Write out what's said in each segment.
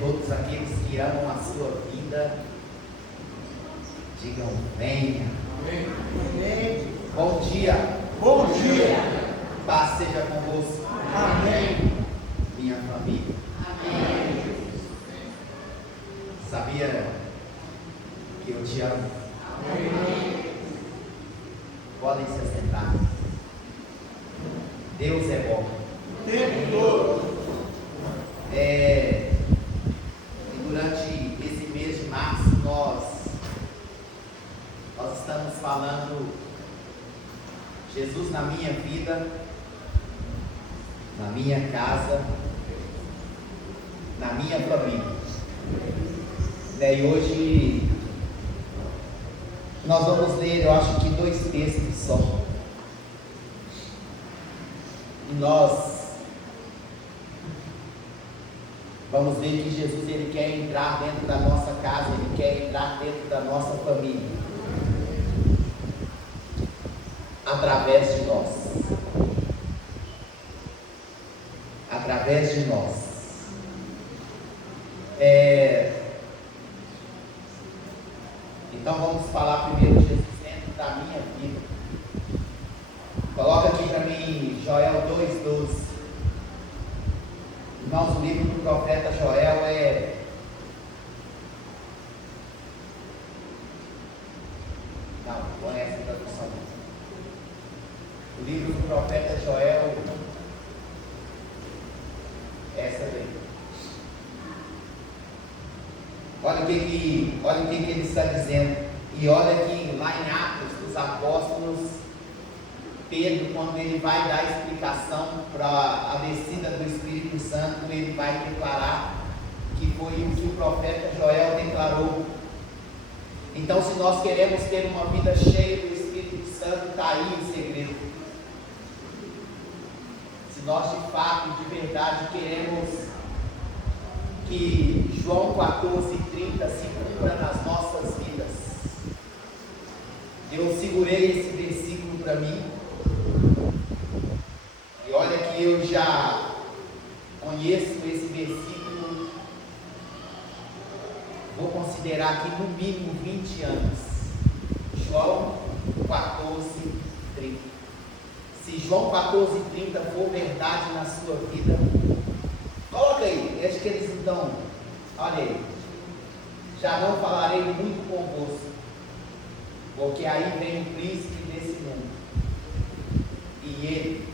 Todos aqueles que amam a sua vida, digam venha. Amém. Bom dia. Bom dia. Paz seja convosco. Amém. Minha família. Amém. Sabia que eu te amo? Amém. Podem se assentar. Deus é bom. Tempo todo. E durante esse mês de março nós estamos falando Jesus na minha vida, na minha casa, na minha família. E hoje nós vamos ler, eu acho que 2 textos só. E nós vamos ver que Jesus ele quer entrar dentro da nossa casa, ele quer entrar dentro da nossa família, através de nós. Através de nós. Então vamos falar primeiro de Jesus dentro da minha vida. Coloca aqui para mim Joel 2:12. Irmãos, o livro do profeta Joel Não é essa tradução. O livro do profeta Joel, essa daí. Olha o que ele está dizendo. E olha que lá em Atos dos Apóstolos, Pedro, quando ele vai dar explicação para a descida do Espírito Santo, ele vai declarar que foi o que o profeta Joel declarou. Então, se nós queremos ter uma vida cheia do Espírito Santo, está aí o segredo. Se nós de fato, de verdade, queremos que João 14:30 se cumpra nas nossas vidas. Eu segurei esse versículo para mim. E olha que eu já conheço esse versículo, vou considerar aqui no mínimo 20 anos. João 14:30. Se João 14:30 for verdade na sua vida, coloca aí, acho que eles então, olha aí, já não falarei muito convosco, porque aí vem o príncipe desse mundo, e ele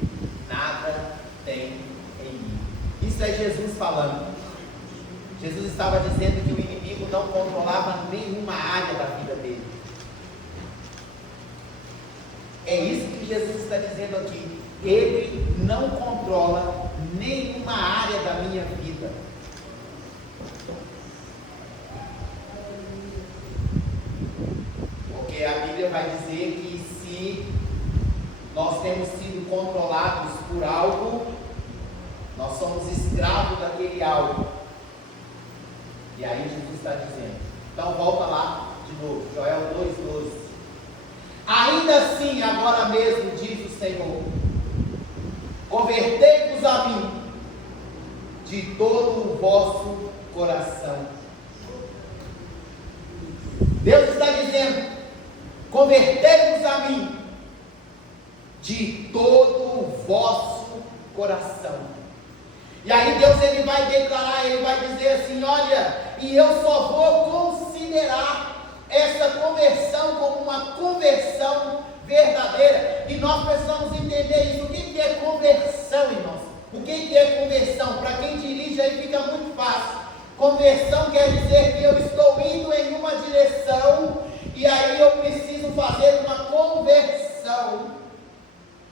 nada tem em mim. Isso é Jesus falando. Jesus estava dizendo que o inimigo não controlava nenhuma área da vida dele. É isso que Jesus está dizendo aqui. Ele não controla nenhuma área da minha vida. Porque a Bíblia vai dizer que se nós temos sido controlados por algo, nós somos escravos daquele algo. E aí Jesus está dizendo. Então volta lá de novo, Joel 2:12. Ainda assim, agora mesmo, diz o Senhor, convertei-vos a mim de todo o vosso coração. Deus está dizendo, convertei-vos a mim de todo o vosso coração. E aí Deus ele vai declarar, ele vai dizer assim, olha, e eu só vou considerar essa conversão como uma conversão verdadeira. E nós precisamos entender isso. O que é conversão, irmãos? O que é conversão? Para quem dirige aí fica muito fácil. Conversão quer dizer que eu estou indo em uma direção e aí eu preciso fazer uma conversão.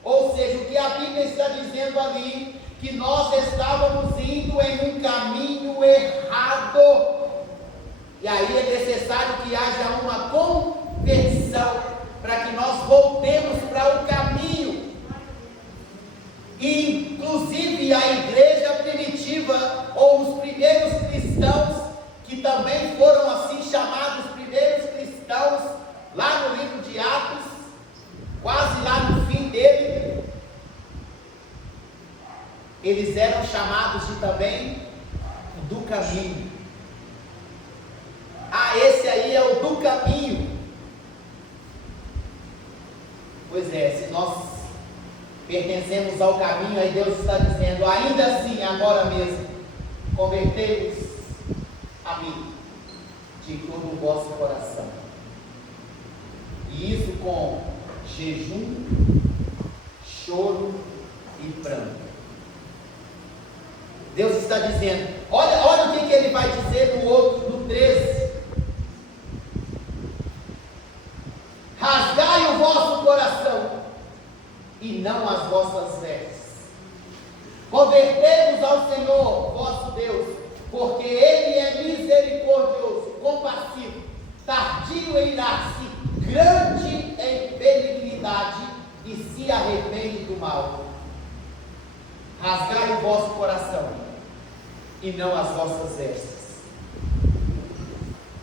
Ou seja, o que a Bíblia está dizendo ali, que nós estávamos indo em um caminho errado. E aí é necessário que haja uma conversão, para que nós voltemos para o caminho. E, inclusive, a igreja primitiva, ou os primeiros cristãos, que também foram assim chamados primeiros cristãos, lá no livro de Atos, quase lá no fim dele, eles eram chamados de também do caminho. caminho. Pois é, se nós pertencemos ao caminho, aí Deus está dizendo, ainda assim, agora mesmo, convertei-vos a mim de todo o vosso coração. E isso com jejum, choro e pranto. Deus está dizendo, olha o que ele vai dizer no 13. Rasgai o vosso coração e não as vossas vestes. Convertei-vos ao Senhor, vosso Deus, porque Ele é misericordioso, compassivo, tardio em irar-se, grande em benignidade e se arrepende do mal. Rasgai o vosso coração e não as vossas vestes.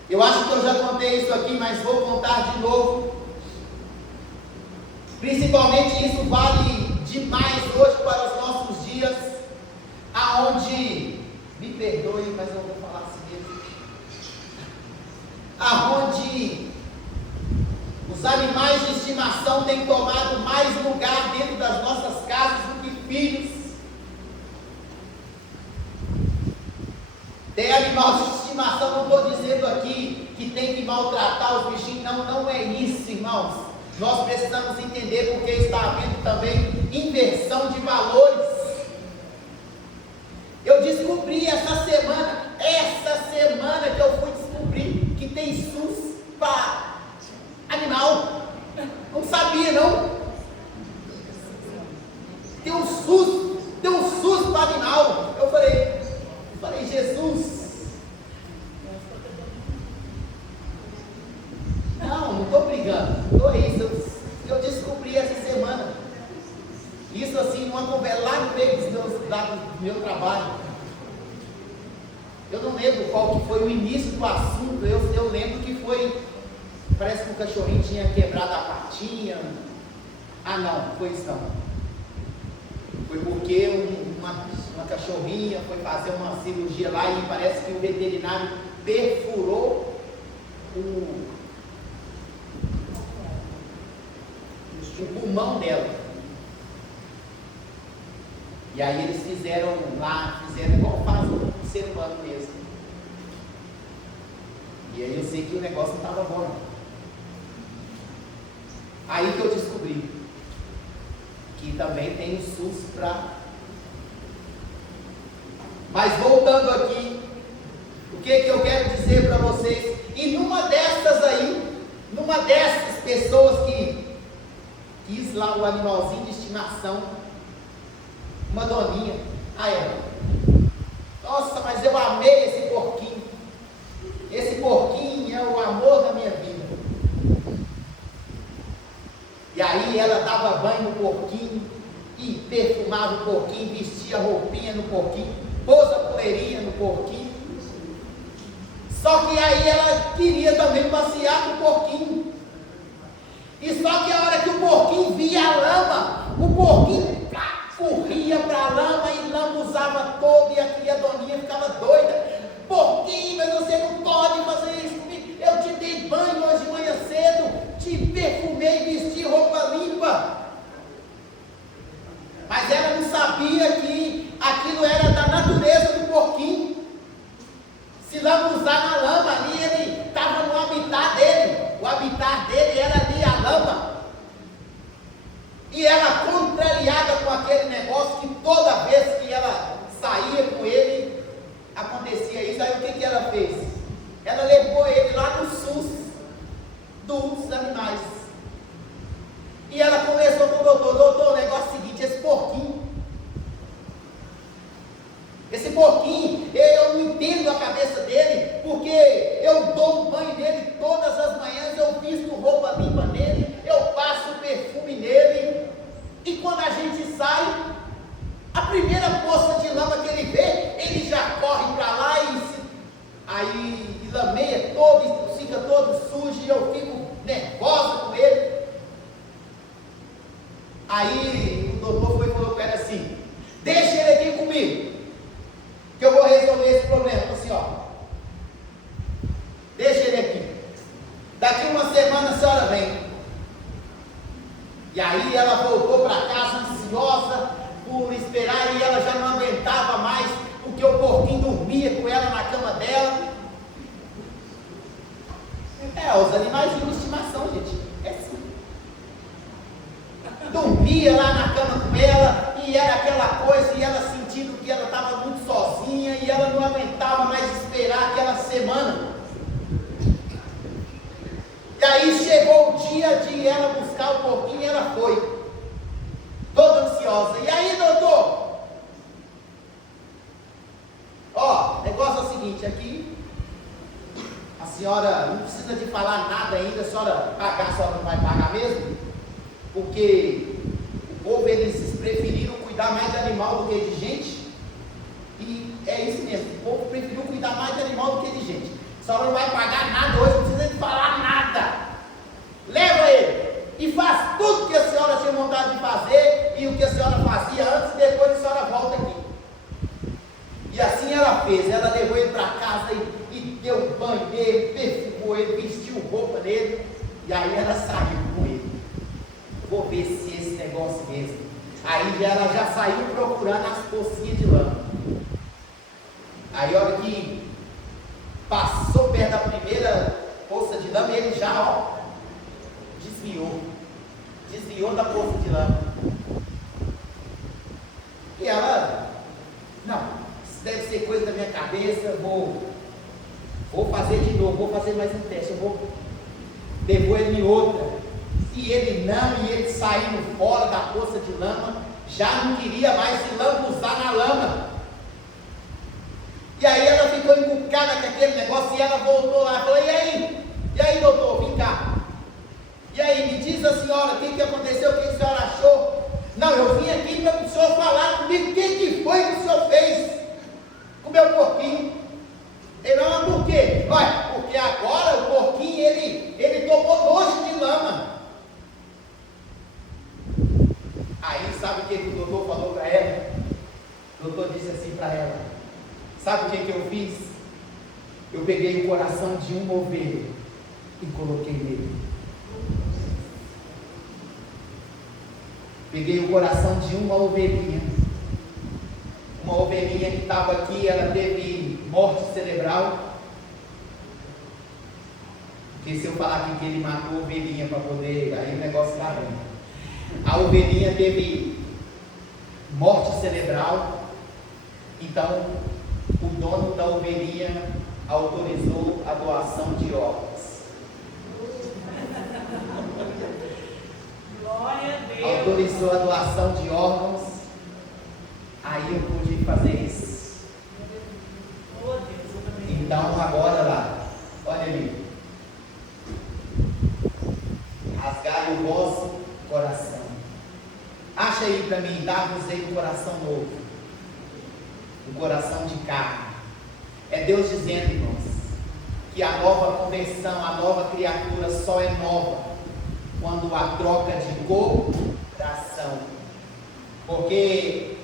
Eu acho que eu já contei isso aqui, mas vou contar de novo. Principalmente isso vale demais hoje para os nossos dias, aonde, me perdoe, mas eu vou falar assim mesmo, aonde os animais de estimação têm tomado mais lugar dentro das nossas casas do que filhos. Tem animal de estimação, não estou dizendo aqui que tem que maltratar os bichinhos, não é isso, irmãos. Nós precisamos entender porque está havendo também inversão de valores. Eu descobri essa semana que eu fui descobrir que tem SUS para animal. Não sabia não. Tem um SUS para animal. Eu falei, Jesus. Não estou brigando, eu descobri essa semana, isso assim, numa conversa lá no meio do meu trabalho. Eu não lembro qual que foi o início do assunto, eu lembro que foi, parece que o cachorrinho tinha quebrado a patinha. Não, foi isso não. Foi porque uma cachorrinha foi fazer uma cirurgia lá e parece que o veterinário perfurou o pulmão dela. E aí eles fizeram igual faz o ser humano mesmo. E aí eu sei que o negócio não estava bom não. Aí que eu descobri que também tem o SUS para. Mas voltando aqui, o que eu quero dizer para vocês? E numa dessas pessoas que quis lá o animalzinho de estimação, uma doninha, ela, nossa, mas eu amei esse porquinho é o amor da minha vida. E aí ela dava banho no porquinho, e perfumava o porquinho, vestia roupinha no porquinho, pôs a poeirinha no porquinho. Só que aí ela queria também passear com o porquinho. E só que a hora que o porquinho via a lama, o porquinho corria para a lama e lambuzava todo, e a doninha ficava doida. Porquinho, mas você não pode fazer isso comigo. Eu te dei banho hoje de manhã cedo, te perfumei, vesti roupa limpa. Mas ela não sabia que aquilo era da natureza do porquinho. Se lambuzar na lama ali, ele estava no habitat dele. O habitat dele era ali a lama. E ela, contrariada com aquele negócio, que toda vez que ela saía com ele, acontecia isso. Aí o que ela fez? Ela levou ele lá no SUS dos animais. E ela começou com o doutor, o negócio é o seguinte, esse porquinho, eu não entendo a cabeça dele, porque eu dou um banho nele todas as manhãs, eu visto roupa limpa nele, eu passo perfume nele, e quando a gente sai, a primeira poça de lama que ele vê, ele já corre para lá e lameia todo, fica todo sujo, e eu fico nervosa com ele. Aí o doutor foi e falou para ela assim, deixa ele aqui comigo, que eu vou resolver esse problema. Assim, deixa ele aqui. Aí ela voltou para casa ansiosa por esperar e ela já não aguentava mais, porque o porquinho dormia com ela na cama dela. Os animais de estimação, gente, é assim. Dormia lá na cama com ela, e era aquela coisa, e ela sentindo que ela estava muito sozinha, e ela não aguentava mais esperar aquela semana. E aí chegou o dia de ela buscar o porquinho, e ela foi, toda ansiosa. E aí, doutor? Ó, o negócio é o seguinte, aqui, a senhora não precisa de falar nada ainda, a senhora pagar, a senhora não vai pagar mesmo, porque o povo, eles preferiram cuidar mais de animal do que de gente, e é isso mesmo, o povo preferiu cuidar mais de animal do que de gente. A senhora não vai pagar nada hoje, não precisa de falar nada, leva ele, e faz tudo que a senhora tinha vontade de fazer, e o que a senhora fazia antes, e depois a senhora volta aqui. E assim ela fez, ela levou ele para casa e deu um banho nele, perfumou ele, vestiu roupa nele, e aí ela saiu com ele. Vou ver se é esse negócio mesmo. Aí ela já saiu procurando as pocinhas de lama. Aí a hora que passou perto da primeira poça de lama, ele já, desviou da poça de lama. E ela, não, isso deve ser coisa da minha cabeça, vou fazer de novo, vou fazer mais um teste, levou ele em outra, e ele saindo fora da poça de lama, já não queria mais se lambuzar na lama, e aí ela ficou encucada com aquele negócio, e ela voltou lá, falou, e aí doutor, vem cá, e aí, me diz a senhora, o que aconteceu, o que a senhora achou? Não, eu vim aqui para o senhor falar comigo, o que foi que o senhor fez com o meu porquinho? Ele, não, por quê? Olha, porque agora o porquinho, ele tomou nojo de lama. Aí, sabe o que o doutor falou para ela? O doutor disse assim para ela, sabe o que eu fiz? Eu peguei o coração de uma ovelha e coloquei nele. Peguei o coração de uma ovelhinha que estava aqui, ela teve morte cerebral, porque se eu falar aqui que ele matou a ovelhinha para poder, aí o negócio está ruim. A ovelhinha teve morte cerebral, então o dono da ovelhinha autorizou a doação de órgãos. Autorizou a doação de órgãos, aí eu pude fazer isso. Então agora lá, olha ali, rasgai o vosso coração. Acha aí para mim, dar-vos-ei um coração novo, um coração de carne. É Deus dizendo, irmãos, que a nova conversão, a nova criatura só é nova quando a troca de coração, porque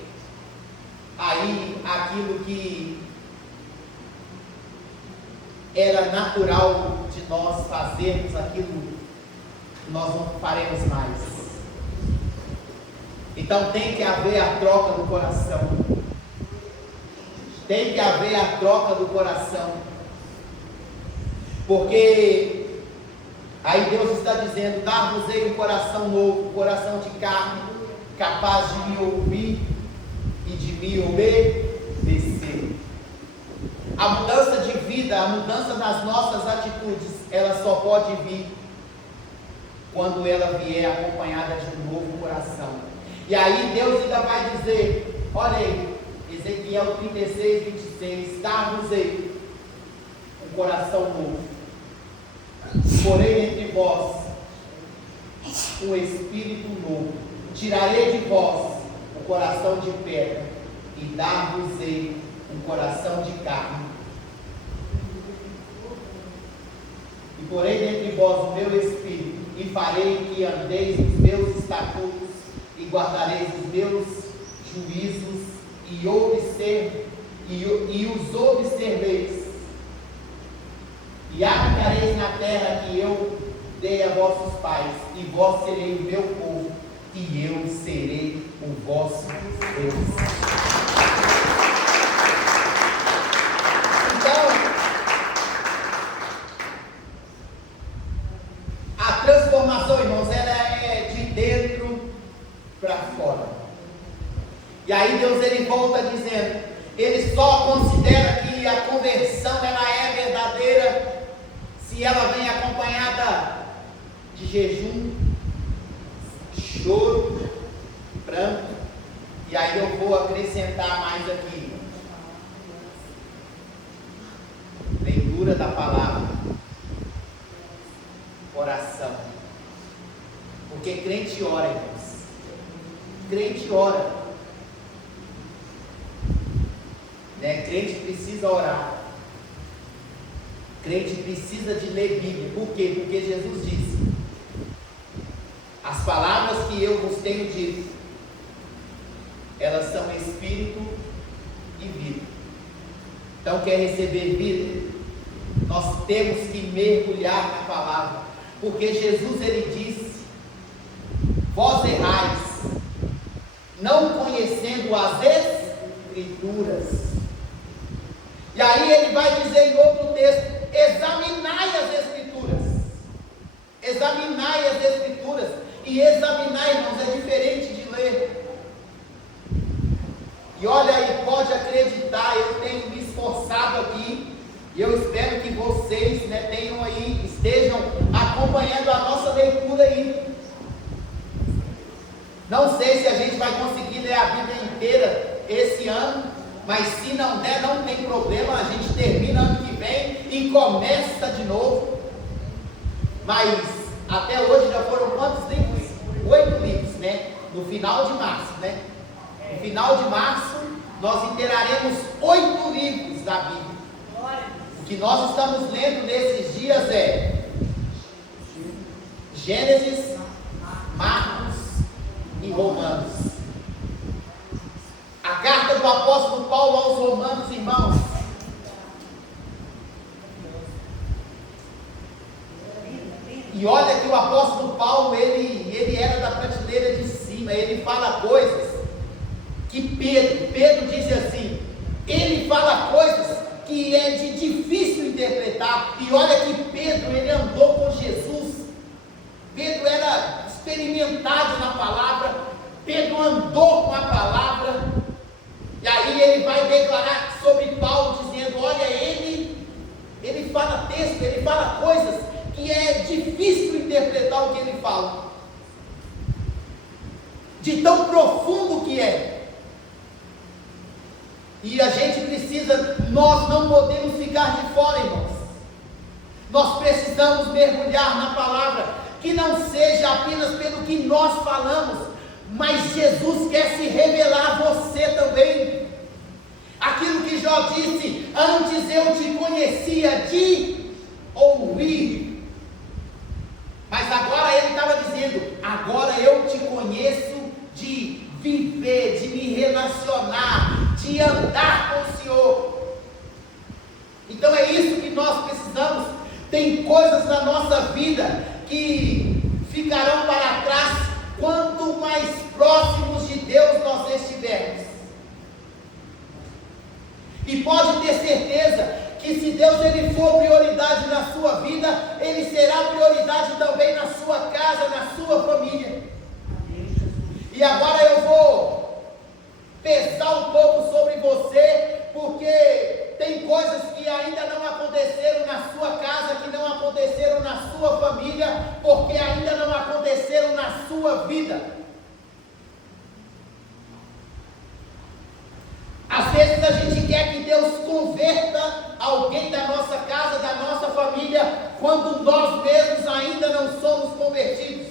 aí aquilo que era natural de nós fazermos, aquilo nós não faremos mais. Então tem que haver a troca do coração, tem que haver a troca do coração, porque aí Deus está dizendo, dar-vos-ei um coração novo, um coração de carne, capaz de me ouvir e de me obedecer. A mudança de vida, a mudança das nossas atitudes, ela só pode vir quando ela vier acompanhada de um novo coração. E aí Deus ainda vai dizer, olha aí, Ezequiel 36, 26, dar-vos-ei um coração novo. Porém entre vós um espírito novo, tirarei de vós o coração de pedra e dar-vos-ei um coração de carne. E porém dentre vós o meu espírito, e farei que andeis nos meus estatutos e guardareis os meus juízos e os observeis. E habitareis na terra que eu dei a vossos pais, e vós sereis o meu povo, e vezes. Então, a transformação, irmãos, ela é de dentro para fora. E aí Deus ele volta dizendo, ele só considera que a conversão ela é verdadeira se ela vem acompanhada de jejum, choro, pranto. E aí eu vou acrescentar mais aqui, leitura da palavra, oração. Porque crente ora, irmãos. Crente ora. Né? Crente precisa orar. Crente precisa de ler Bíblia. Por quê? Porque Jesus disse: as palavras que eu vos tenho dito, elas são espírito e vida. Então, quer receber vida? Nós temos que mergulhar na palavra. Porque Jesus ele disse: vós errais, não conhecendo as Escrituras. E aí ele vai dizer em outro texto: examinai as Escrituras. Examinai as Escrituras. E examinar, irmãos, é diferente de ler. E olha aí, pode acreditar, eu tenho me esforçado aqui, e eu espero que vocês, né, estejam acompanhando a nossa leitura aí. Não sei se a gente vai conseguir ler a Bíblia inteira esse ano, mas se não der, não tem problema, a gente termina ano que vem e começa de novo. Mas até hoje já foram quantos livros? 8 livros, né? No final de março, né? No final de março, nós inteiraremos 8 livros da Bíblia. O que nós estamos lendo nesses dias é Gênesis, Marcos e Romanos. A carta do apóstolo Paulo aos Romanos, irmãos. E olha que o apóstolo Paulo, ele era da prateleira de cima, ele fala coisas que Pedro diz assim, ele fala coisas que é de difícil interpretar. E olha que Pedro, ele andou com Jesus, Pedro era experimentado na palavra, Pedro andou com a palavra. E aí ele vai declarar sobre Paulo, dizendo, olha, ele fala texto, ele fala coisas que é difícil interpretar o que ele fala, de tão profundo que é. E a gente precisa, nós não podemos ficar de fora, irmãos. Nós precisamos mergulhar na palavra, que não seja apenas pelo que nós falamos, mas Jesus quer se revelar a você também. Aquilo que Jó disse, antes eu te conhecia de ouvir, mas agora ele estava dizendo, agora eu te conheço de viver, de me relacionar, de andar com o Senhor. Então é isso que nós precisamos. Tem coisas na nossa vida que ficarão para trás quanto mais próximos de Deus nós estivermos. E pode ter certeza que se Deus ele for prioridade na sua vida, Ele será prioridade também na sua casa, na sua família. E agora eu vou pesar um pouco sobre você, porque tem coisas que ainda não aconteceram na sua casa, que não aconteceram na sua família, porque ainda não aconteceram na sua vida. Às vezes a gente quer que Deus converta alguém da nossa casa, da nossa família, quando nós mesmos ainda não somos convertidos.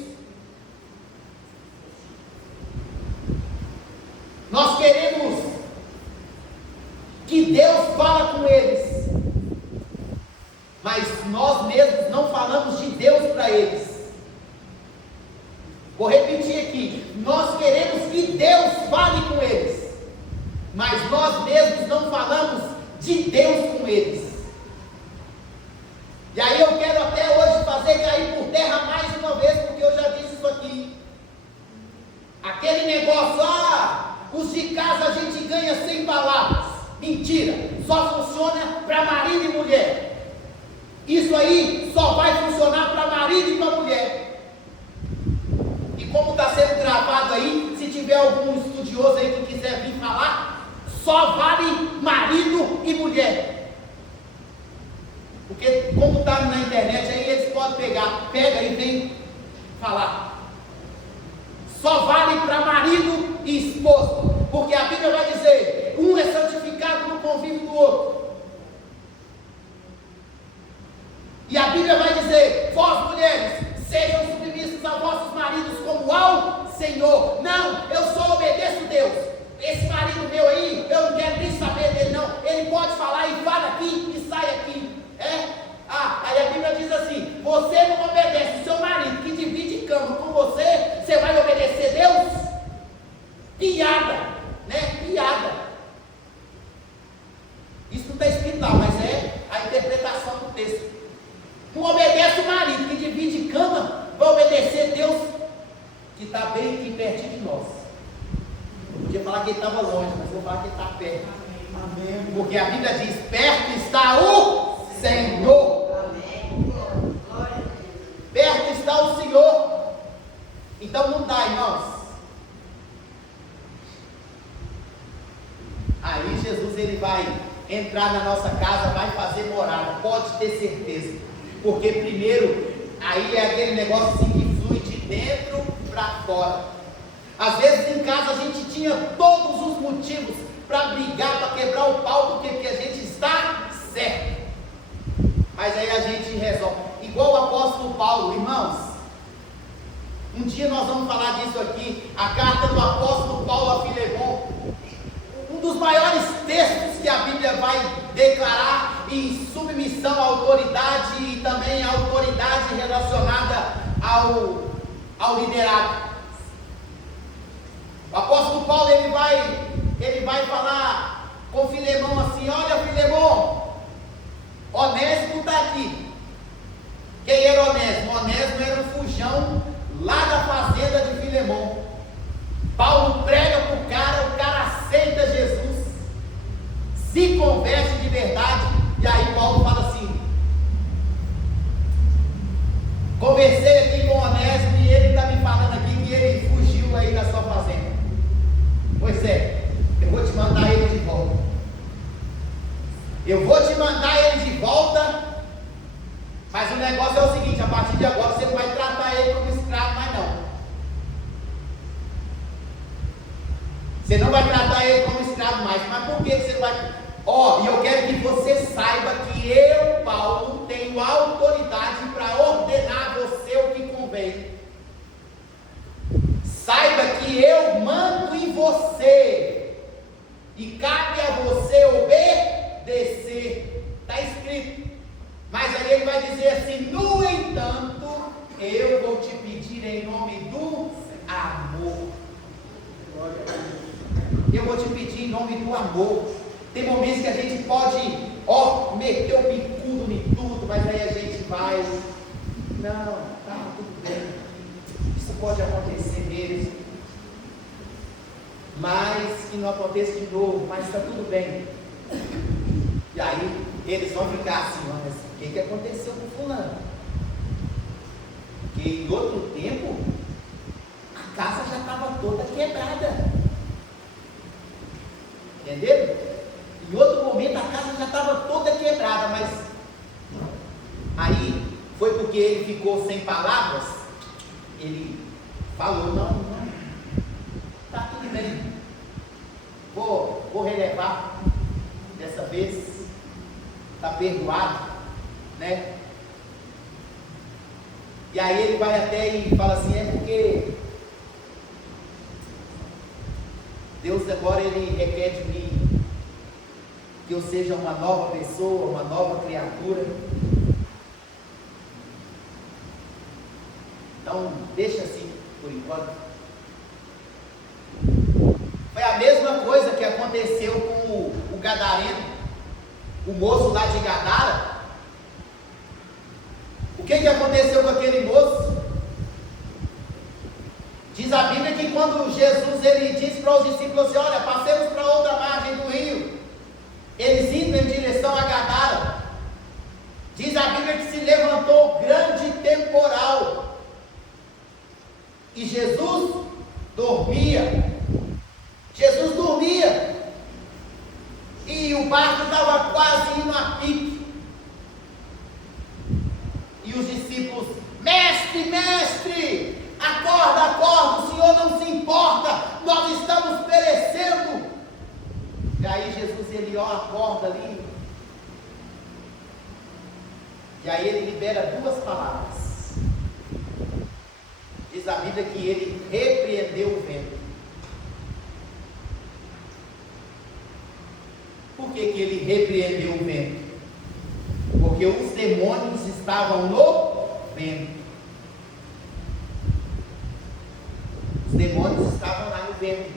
Nós queremos que Deus fala com eles, mas nós mesmos não falamos de Deus para eles. Vou repetir aqui, nós queremos que Deus fale com eles, mas nós mesmos não falamos de Deus com eles. E aí eu quero até hoje fazer cair por terra mais uma vez, porque eu já disse isso aqui. Aquele negócio, Os de casa a gente ganha sem palavras. Mentira, só funciona para marido e mulher. Isso aí só vai funcionar para marido e para mulher. E como está sendo gravado aí, se tiver algum estudioso aí que quiser vir falar, só vale marido e mulher. Porque como está na internet aí, eles podem pega e vem falar. Só vale para marido e esposa. Porque a Bíblia vai dizer, um é santificado no convívio do outro. E a Bíblia vai dizer, vós mulheres, sejam submissas a vossos maridos como ao Senhor. Não, eu só obedeço Deus. Esse marido meu aí, eu não quero nem saber dele não. Ele pode falar e fala aqui e sai aqui. Aí a Bíblia diz assim, você não obedece o seu marido que divide cama com você, você vai obedecer Deus? Piada, né? Piada. Isso não está escrito lá, mas é a interpretação do texto. Não obedece o marido que divide cama, vai obedecer Deus que está bem aqui pertinho de nós. Eu podia falar que ele estava longe, mas vou falar que ele está perto. Amém. Porque a Bíblia diz, perto está o Senhor. Perto está o Senhor. Então não dá, irmãos. Aí Jesus ele vai entrar na nossa casa, vai fazer morada, pode ter certeza. Porque primeiro, aí é aquele negócio assim que flui de dentro para fora. Às vezes em casa a gente tinha todos os motivos para brigar, para quebrar o pau, porque a gente está certo. Mas aí a gente resolve. Igual o apóstolo Paulo, irmãos. Um dia nós vamos falar disso aqui. A carta do apóstolo Paulo a Filemon. Um dos maiores textos que a Bíblia vai declarar em submissão à autoridade e também à autoridade relacionada ao liderado. O apóstolo Paulo ele vai falar com Filemon assim: olha, Filemon, Onésimo está aqui. Quem era Onésimo? Onésimo era um fujão lá da fazenda de Filemon. Paulo prega para o cara aceita Jesus, se converte de verdade, e aí Paulo fala assim: conversei aqui com Onésimo e ele está me falando aqui que ele fugiu aí da sua fazenda. Pois é, eu vou te mandar ele de volta. Eu vou te mandar ele de volta, mas o negócio é o seguinte: a partir de agora você não vai tratar ele como escravo mais não. Você não vai tratar ele como escravo mais. Mas por que você vai? E eu quero que você saiba que eu, Paulo, tenho autoridade para ordenar a você o que convém. Saiba que eu mando em você e cabe a você obedecer. Está escrito. Mas aí ele vai dizer assim: no entanto, eu vou te pedir em nome do amor. Eu vou te pedir em nome do amor. Tem momentos que a gente pode, meter o bicudo em tudo, mas aí a gente vai, não, tá tudo bem, isso pode acontecer mesmo, mas que não aconteça de novo, mas está tudo bem. E aí eles vão ficar assim: mas o que aconteceu com fulano? Porque em outro tempo a casa já estava toda quebrada. Entenderam? Em outro momento a casa já estava toda quebrada, mas aí foi porque ele ficou sem palavras. Ele falou: não, está tudo bem, vou relevar dessa vez, está perdoado, né? E aí ele vai até e fala assim: é porque Deus agora ele requer de mim que eu seja uma nova pessoa, uma nova criatura. Então deixa assim por enquanto. Foi a mesma coisa que aconteceu com o gadareno, o moço lá de Gadara. O que aconteceu com aquele moço? Diz a Bíblia que quando Jesus ele disse para os discípulos assim, olha, passemos para outra margem do rio, eles indo em direção a Gadara, diz a Bíblia que se levantou grande temporal, e Jesus dormia, e o barco estava quase indo a pique, e os discípulos, mestre, acorda, o Senhor não se importa, nós estamos perecendo. E aí Jesus ele acorda ali, e aí ele libera duas palavras. Diz a Bíblia que ele repreendeu o vento. Por que ele repreendeu o vento? Porque os demônios estavam no vento. Os demônios estavam lá no vento.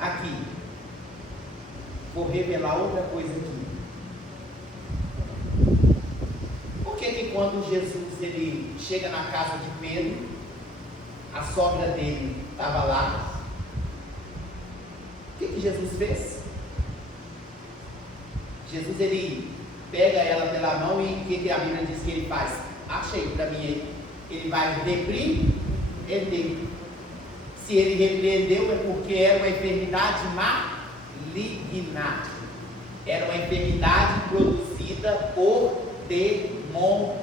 Aqui, vou revelar outra coisa aqui. Por que quando Jesus ele chega na casa de Pedro, a sogra dele estava lá? O que Jesus fez? Jesus ele pega ela pela mão e o que a Bíblia diz que ele faz? Achei para mim aí. Ele vai repreender. Se ele repreendeu é porque era uma enfermidade maligna. Era uma enfermidade produzida por demônios.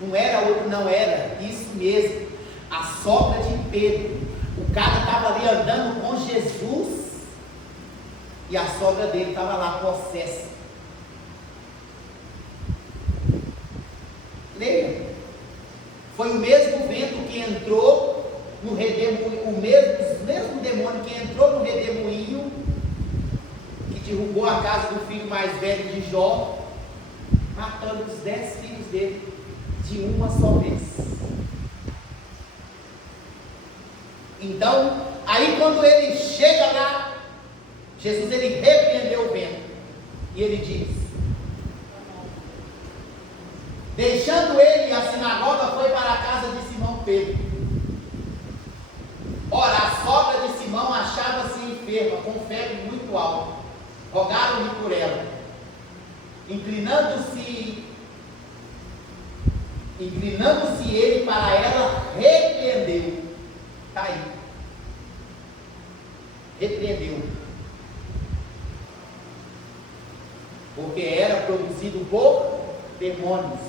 Não era isso mesmo. A sogra de Pedro. O cara estava ali andando com Jesus e a sogra dele estava lá possessa. Leia. Foi o mesmo vento que entrou no redemoinho, o mesmo demônio que entrou no redemoinho, que derrubou a casa do filho mais velho de Jó, matando os 10 filhos dele de uma só vez. Então, aí quando ele chega lá, Jesus ele repreendeu o vento e ele diz: deixando ele, a sinagoga foi para a casa de Simão Pedro. Ora, a sogra de Simão achava-se enferma, com febre muito alta. Rogaram-lhe por ela. Inclinando-se ele para ela, repreendeu. Está aí. Repreendeu. Porque era produzido por demônios.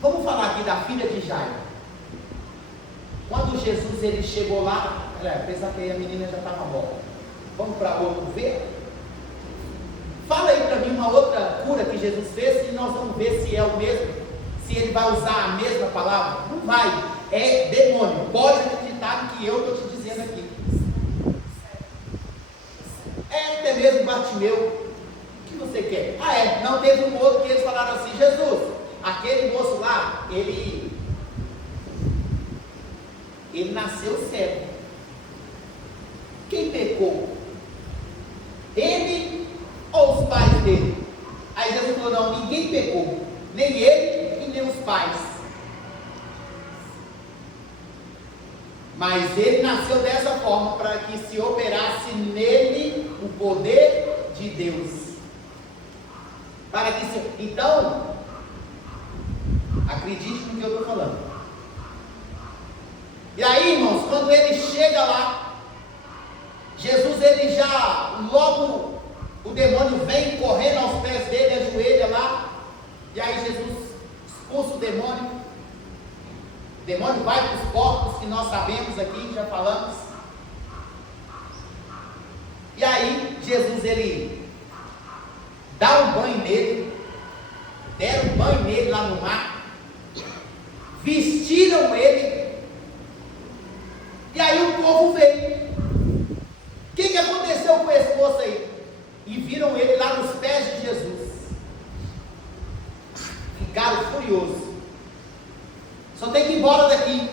Vamos falar aqui da filha de Jairo. Quando Jesus ele chegou lá, pensa que a menina já estava morta. Vamos para outro ver? Fala aí para mim uma outra cura que Jesus fez e nós vamos ver se é o mesmo, se ele vai usar a mesma palavra. Não vai, é demônio. Pode acreditar no que eu estou te dizendo aqui. É até mesmo Bartimeu. O que você quer? Não teve um outro que eles falaram assim: Jesus, aquele moço lá, ele nasceu cego. Quem pecou? Ele ou os pais dele? Aí Jesus falou: não, ninguém pecou, nem ele e nem os pais, mas ele nasceu dessa forma para que se operasse nele o poder de Deus. Então, acredite no que eu estou falando. E aí, irmãos, quando ele chega lá, Jesus ele já logo, o demônio vem correndo aos pés dele, ajoelha lá, e aí Jesus expulsa o demônio vai para os corpos que nós sabemos aqui, já falamos, e aí Jesus ele dá um banho nele, deram um banho nele lá no mar, vestiram ele, e aí o povo veio. O que aconteceu com esse moço aí? E viram ele lá nos pés de Jesus. Ficaram furiosos. Só tem que ir embora daqui.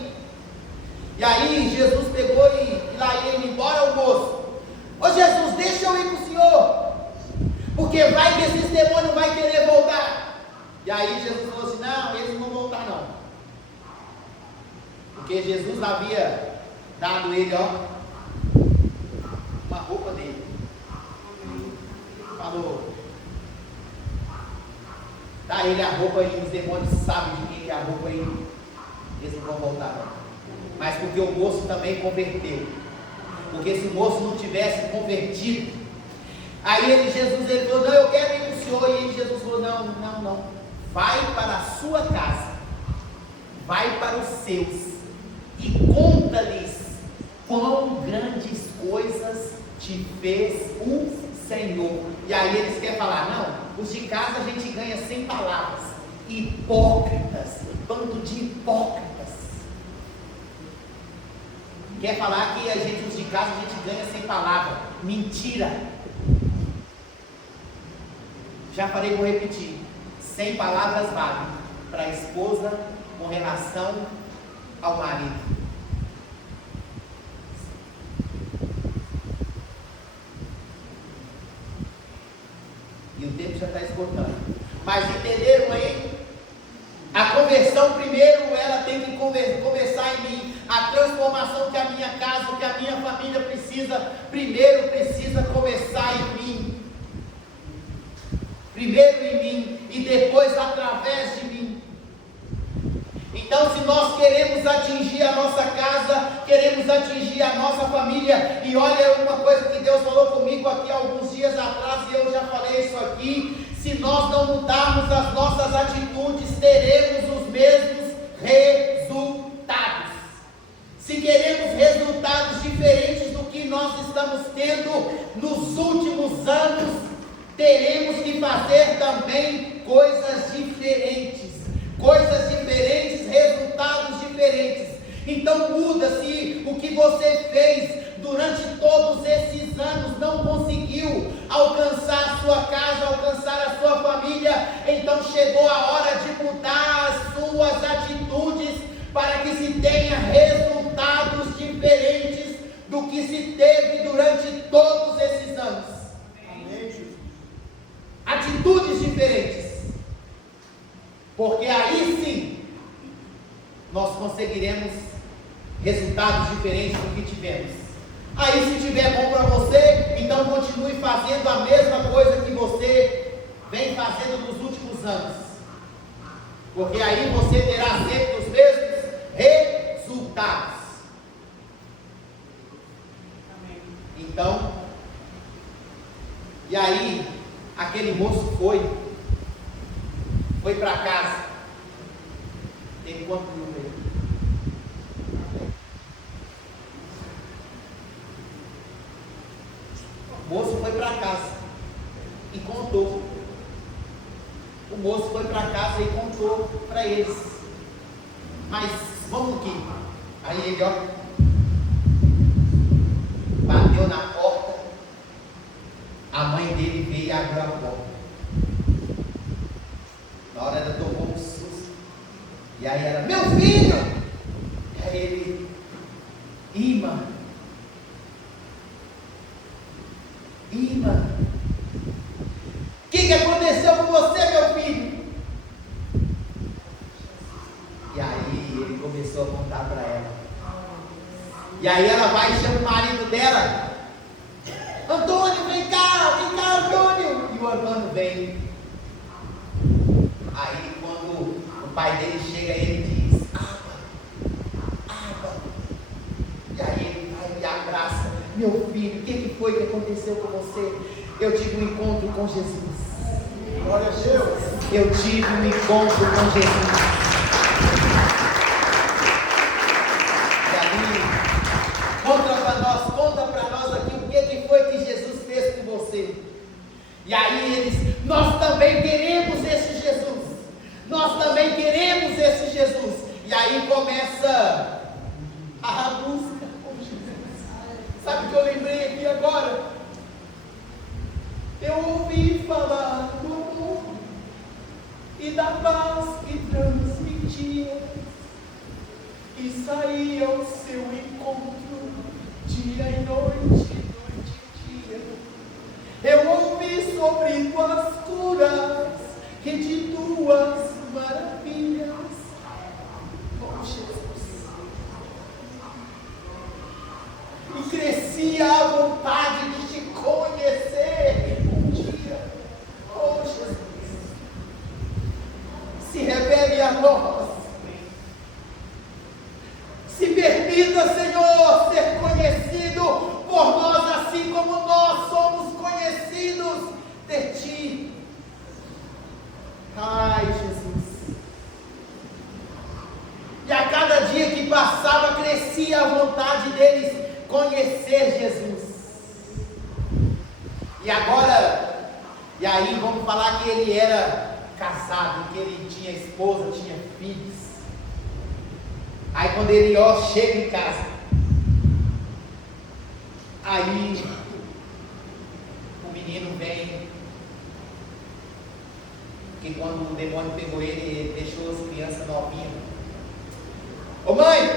E aí Jesus pegou e lá ia embora o moço. Ô Jesus, porque vai que esses demônios vão querer voltar. E aí Jesus falou assim: não, eles não vão voltar não. Porque Jesus havia dado ele, uma roupa dele. Falou: dá ele a roupa aí, os demônios sabem de quem é a roupa aí. Eles não vão voltar não. Mas porque o moço também converteu. Porque se o moço não tivesse convertido, aí Jesus falou: não, eu quero ir com o senhor. E Jesus falou: não, vai para a sua casa, vai para os seus e conta-lhes quão grandes coisas te fez o Senhor. E aí eles querem falar: não, os de casa a gente ganha sem palavras. Hipócritas, bando de hipócritas. Quer falar que os de casa a gente ganha sem palavra. Mentira. Já falei, vou repetir. Sem palavras vale para a esposa com relação ao marido. E o tempo já está esgotando. Mas entenderam aí? A conversão primeiro ela tem que começar em mim. A transformação que a minha casa, que a minha família precisa, primeiro precisa começar em mim. Primeiro em mim e depois através de mim. Então, se nós queremos atingir a nossa casa, queremos atingir a nossa família, e olha uma coisa que Deus falou comigo aqui alguns dias atrás, e eu já falei isso aqui: se nós não mudarmos as nossas atitudes, teremos os mesmos resultados. Se queremos resultados diferentes do que nós estamos tendo nos últimos anos, teremos que fazer também coisas diferentes, resultados diferentes. Então muda-se. O que você fez durante todos esses anos não conseguiu alcançar a sua casa, alcançar a sua família, então chegou a hora de mudar as suas atitudes para que se tenha resultados diferentes do que se teve durante todos esses anos. Atitudes diferentes, porque aí sim nós conseguiremos resultados diferentes do que tivemos. Aí, se tiver bom para você, então continue fazendo a mesma coisa que você vem fazendo nos últimos anos, porque aí você terá sempre os mesmos resultados. Então, e aí aquele moço foi para casa. Tem quanto número aí? O moço foi para casa e contou. O moço foi para casa e contou para eles. Mas vamos aqui. Aí ele, bateu na porta. A mãe dele veio e abriu a porta. Na hora ela tomou um susto. E aí ela: meu filho! Aí ele: Ima, o que aconteceu com você, meu filho? E aí ele começou a contar para ela. E aí ela vai e chama o marido dela: Antônio, vem cá, Antônio. E o Antônio vem. Aí quando o pai dele chega, ele diz: Água. E aí ele vai e abraça: meu filho, o que foi que aconteceu com você? Eu tive um encontro com Jesus. Glória a Deus. Eu tive um encontro com Jesus. E aí, conta para nós aqui o que foi que Jesus fez com você. E aí eles: nós também queremos esse Jesus. Nós também queremos esse Jesus. E aí começa a busca por Jesus. Sabe o que eu lembrei aqui agora? Eu ouvi falar do amor e da paz que transmitia, e saí ao seu encontro dia e noite, noite e dia. Eu ouvi sobre tuas curas e de tuas maravilhas. Oh, Jesus. E crescia a vontade de te conhecer um dia. Oh, Jesus. Se revele a nós. Se permita, Senhor, ser conhecido por nós, assim como nós somos conhecidos de Ti. Ai, Jesus. E a cada dia que passava, crescia a vontade deles conhecer Jesus. E agora, e aí vamos falar que ele era casado, que ele tinha esposa, tinha filhos. Aí quando ele chega em casa, aí o menino vem, que quando o demônio pegou ele deixou as crianças novinhas. Ô mãe!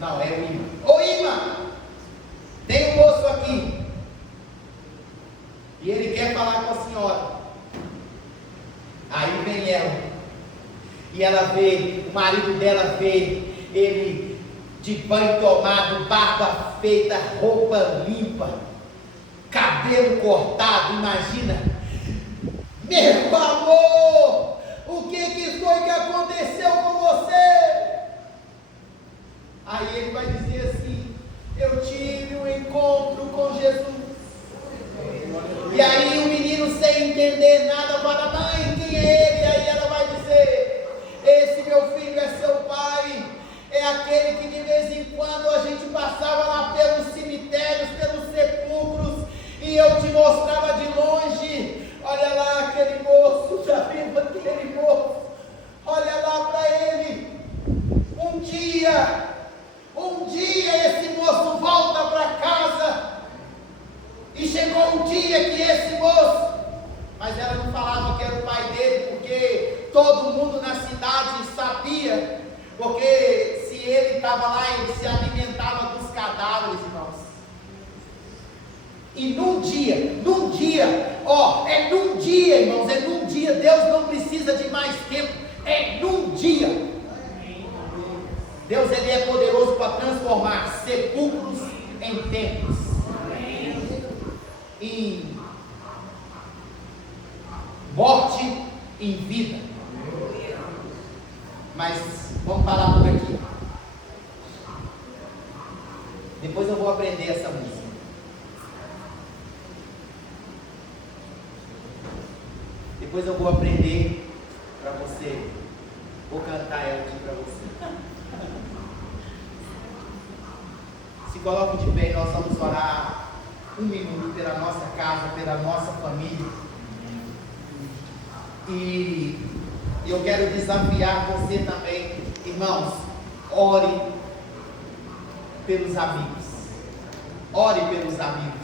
Não, é o Ima. Ô Ima! Tem um moço aqui. E ele quer falar com a senhora. Aí vem ela. E ela vê, o marido dela vê ele de banho tomado, barba feita, roupa limpa, cabelo cortado, imagina. Meu amor, o que foi que aconteceu com você? Aí ele vai dizer assim: eu tive um encontro com Jesus. E aí o menino, sem entender nada, fala: mãe, quem é ele? Aí ela vai dizer: esse meu filho é seu pai, é aquele que de vez em quando a gente passava lá pelos cemitérios, pelos sepulcros, e eu te mostrava de longe. Olha lá aquele moço, já viu aquele moço? Olha lá para ele. Um dia esse moço volta para casa. E chegou um dia que esse moço, mas ela não falava que era o pai dele, porque todo mundo na cidade sabia, porque se ele estava lá, ele se alimentava dos cadáveres, irmãos. E num dia, irmãos, é num dia. Deus não precisa de mais tempo, é num dia. Deus, ele é poderoso para transformar sepulcros em templos, em morte em vida. Mas vamos parar por aqui. Depois eu vou aprender essa música. Depois eu vou aprender para você. Vou cantar ela aqui para você. Se coloque de pé e nós vamos orar 1 minuto pela nossa casa, pela nossa família. E eu quero desafiar você também, irmãos, ore pelos amigos. Ore pelos amigos.